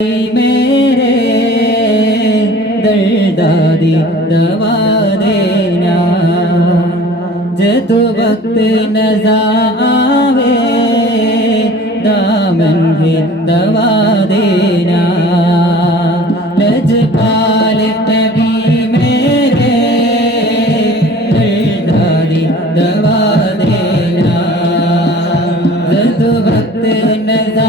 मेरे दर्दादी दवा देना जदों वक्त नज़ा आवे दामन ही दवा देना लजपाल नबी मेरे दर्दादी दवा देना जदों वक्त नज़ा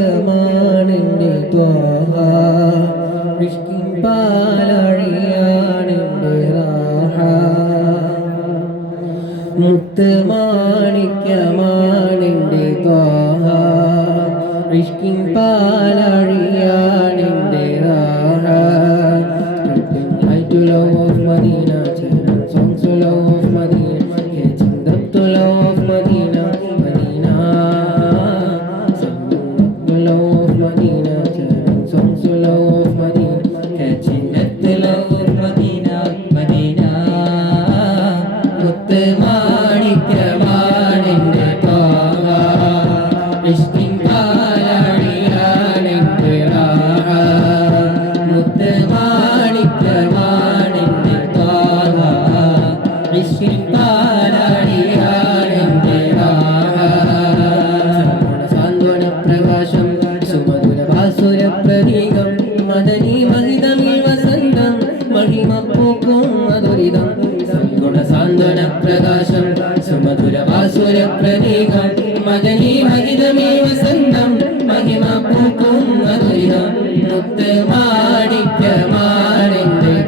മുത്തുമാണിക്യമാണെൻ്റെ Thwaha ഇഷ്കിൻ പാലഴിയാണെൻ്റെ Raha മുത്തുമാണിക്യമാണെൻ്റെ Thwaha ഇഷ്കിൻ പാലഴിയാണെൻ്റെ Raha to love of Medina, children songs to love of Medina, catching up to love of Medina, Medina. Singing up to love of Medina, children songs to love of Medina, catching മഹിതമിൽ വസന്തം മഹിമപ്പൂക്കും മധുരിതം ഗുണസാന്ത്വന പ്രകാശം സുമധുര വാസുര പ്രതീകം മദനീ മഹിതമിൽ വസന്തം മഹിമപ്പൂക്കും മധുരിതം മുത്ത് മാണിക്യമാണെന്റെ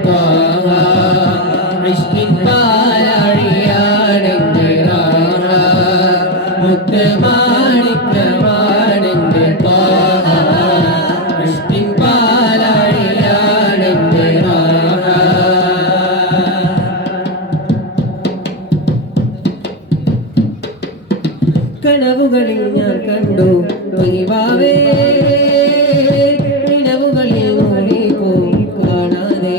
ത്വാഹ ഇഷ്കിൻ പാലാഴിയാണെന്റെ റാഹ മുത്ത് മാണിക്യമാണെന്റെ ത്വാഹ ഇഷ്കിൻ പാലാഴിയാണെന്റെ റാഹ കനവുകളിൽ ഞാൻ കണ്ടു പൊയ്വാവേ നിലവുകളിൽ ഓടിപ്പോ കാണാതെ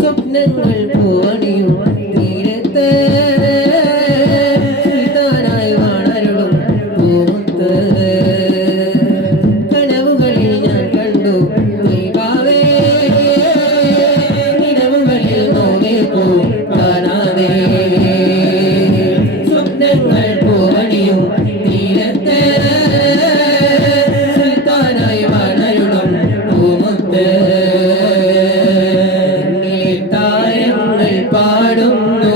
സ്വപ്നങ്ങൾ പോണിയും തീരത്ത് സുൽത്താനായി വളരുളും പൂമുത്ത് കനവുകളിൽ ഞാൻ കണ്ടു പൊയ്വാവേ നിലവുകളിൽ ഓടിപ്പോ കാണാതെ സ്വപ്നങ്ങൾ പോണിയും തീരത്ത് സുൽത്താനായി വളരുളും പൂമുത്ത് താരങ്ങൾ പാടുന്നു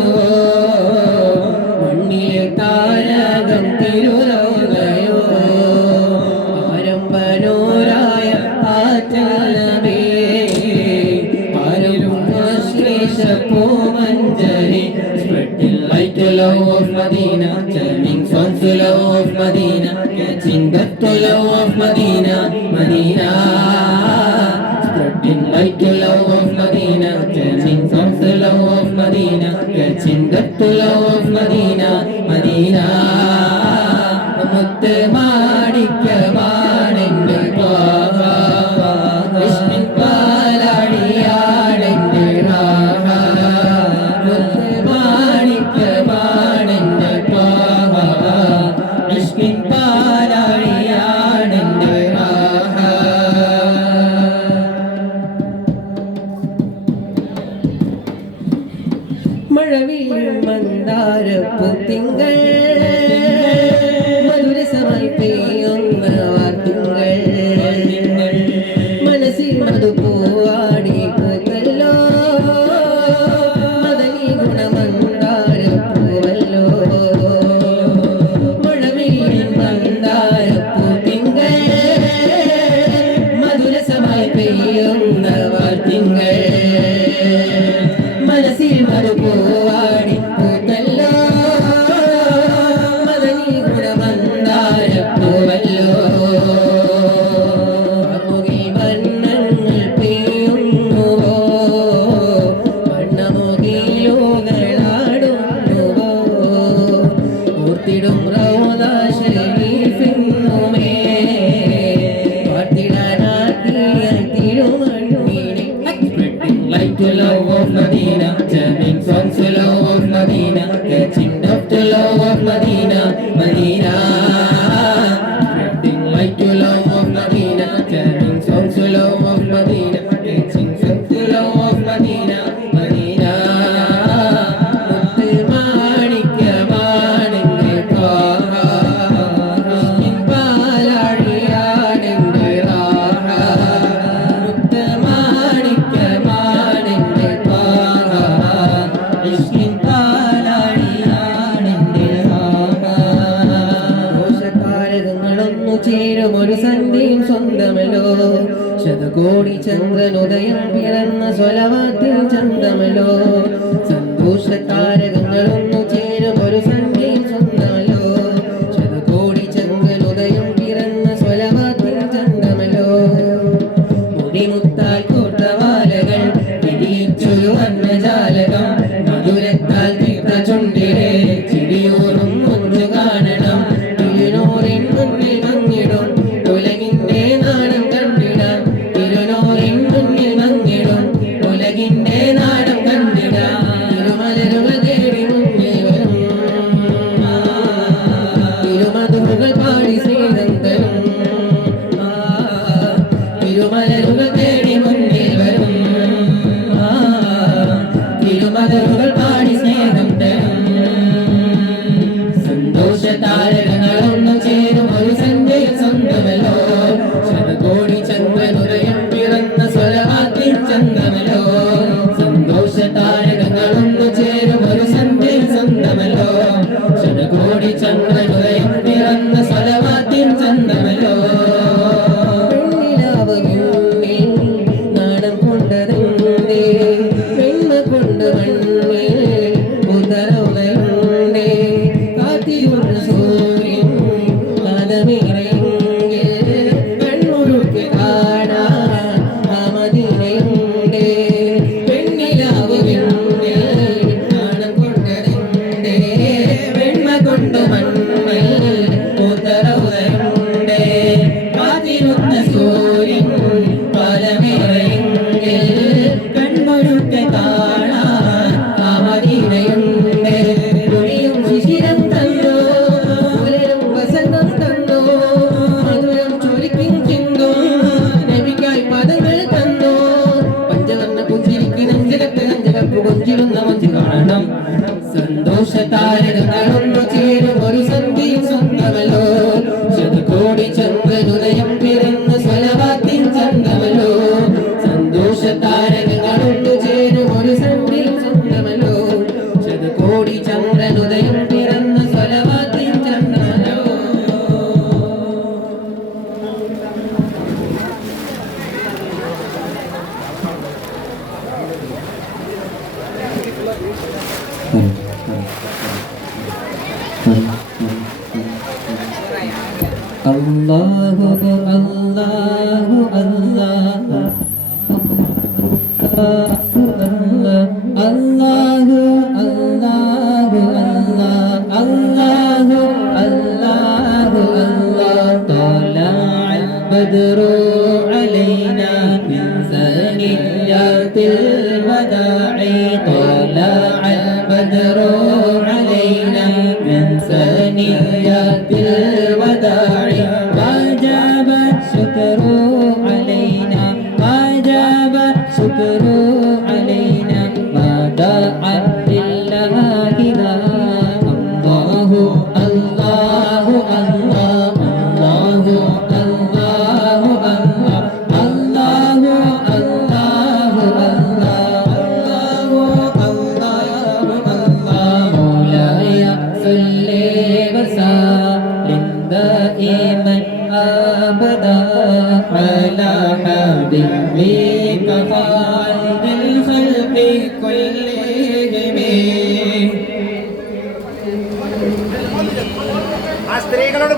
മണ്ണിലെ താരകം തിരുലോകയോ ആരംഭനോരായ ആചാരമേ ആരും പൂമഞ്ജരി spreading light to love of Medina, turning songs to love of Medina, catching death to love of Medina, Medina. Spreading light to love of Medina, turning songs to love of Medina, catching death to love of Medina, Medina. മുത്ത് മാണിക്യമാണെന്റെ ത്വാഹ ഇഷ്കിൻ പാലാഴിയാണെന്റെ റാഹ മുത്ത് മാണിക്യമാണെന്റെ ത്വാഹ ഇഷ്കിൻ പാലാഴിയാണെന്റെ റാഹ മഴവിൽ മന്ദാരപ്പൂത്തിങ്കൾ മധുരസമായി പെയ്യുന്ന വാർത്തിങ്കൾ മനസ്സിൽ മധുപൂവാടി പൂത്തല്ലോ മദനി ഗുണമന്ദാരപ്പൂവല്ലോ മഴവിൽ മന്ദാരപ്പൂത്തിങ്കൾ മധുരസമായി പെയ്യുന്ന വാർത്തിങ്കൾ മനസ്സിൽ മധുപൂവാടി പൂത്തല്ലോ മദനി ഗുണമന്ദാരപ്പൂവല്ലോ മുകിൽ വർണ്ണങ്ങൾ പെയ്യുന്നുവോ വർണ്ണമുകിലുകളാടുന്നുവോ ഓർത്തിടും Rawdah ശരീഫിന്നുമേ പാട്ടിടാനാട്ടിയായി തിരുമണ്ണിനെ light to love of Medina, turning songs to love of Medina, catching up to love of Medina, Medina. Spreading light to love of Medina, turning songs to love of Medina, catching songs to love of Medina, Medina. മുത്ത് മാണിക്യമാണെന്റെ ത്വാഹ ഇഷ്കിൻ പാലാഴിയാണെന്റെ റാഹ മുത്ത് മാണിക്യമാണെന്റെ ത്വാഹ ഇഷ്കിൻ പാലാഴിയാണെന്റെ റാഹ ദോഷകാരകങ്ങളൊന്നു ചേരും ഒരു സന്ധ്യയും സ്വന്തമല്ലോ ശതകോടി ചന്ദ്രനുദയം പിറന്ന സ്വലവാത്തിൽ ചന്തമല്ലോ സന്തോഷകാരകങ്ങളൊന്നു ചേരും ഒരു സന്ധ്യയും സ്വന്തമല്ലോ ശതകോടി ചന്ദ്രനുദയം പിറന്ന സ്വലവാത്തിൽ ചന്തമല്ലോ മുടിമുത്താൽ കൂട്ടവാലകൾ പിടിയിച്ചൊരു അന്നജാലകം മധുരത്താൽ തീർത്ത ചുണ്ടിലെ ചിടിയൂറും മുഞ്ചു കാണണം തിരുനൂറിൻ മുന്നിൽ മങ്ങിടും ഉലകിന്റെ നാണം കണ്ടിടാം തിരുനൂറിൻ മുന്നിൽ മങ്ങിടും ഉലകിന്റെ നാണം കണ്ടിടാം തിരുമലരുകൾ തേടി മുന്നിൽ വരും തിരുമധുകൾ പാടി ശ്രീനന്ദനും തിരുമലരുകൾ തേടി മുന്നിൽ താരകങ്ങളൊന്നു ചേരും ഒരു സന്ധ്യയും സ്വന്തമല്ലോ ശതകോടി ചന്ദ്രനുദയം പിറന്ന സ്വലവാത്തിൻ ചന്തമല്ലോ സന്തോഷ താരകങ്ങളൊന്നു ചേരും ഒരു സന്ധ്യയും സ്വന്തമല്ലോ ശതകോടി ചന്ദ്രനുദയം പിറന്ന സ്വലവാത്തിൻ ചന്തമല്ലോ. അല്ലാഹു അല്ലാഹു അല്ലാഹു അല്ലാഹു അല്ലാഹു അല്ലാഹു അല്ലാഹു അല്ലാഹു തലഅൽ ബദ്റു അലൈനാ മിൻ സനിയാത്തിൽ വദാഇ തലഅൽ ബദ്റു അലൈനാ മിൻ സനിയാത്തിൽ വദാഇ വജബ ശുക്രു അലൈനാ വജബ ശുക്രു അലൈനാ വദഅ ലില്ലാഹി അല്ലാഹു അല്ലാഹു അല്ലാഹു അല്ലാഹു അല്ലാഹു അല്ലാഹു അല്ലാഹു അല്ലാഹു അല്ലാഹു മൗലായ സല്ലി വസല്ലിം ദായിമൻ അബദാ അലാ ഹബീബിക ഖൈറിൽ ഖൽഖി കുല്ലിഹിം. ആ സ്ത്രീകളോട്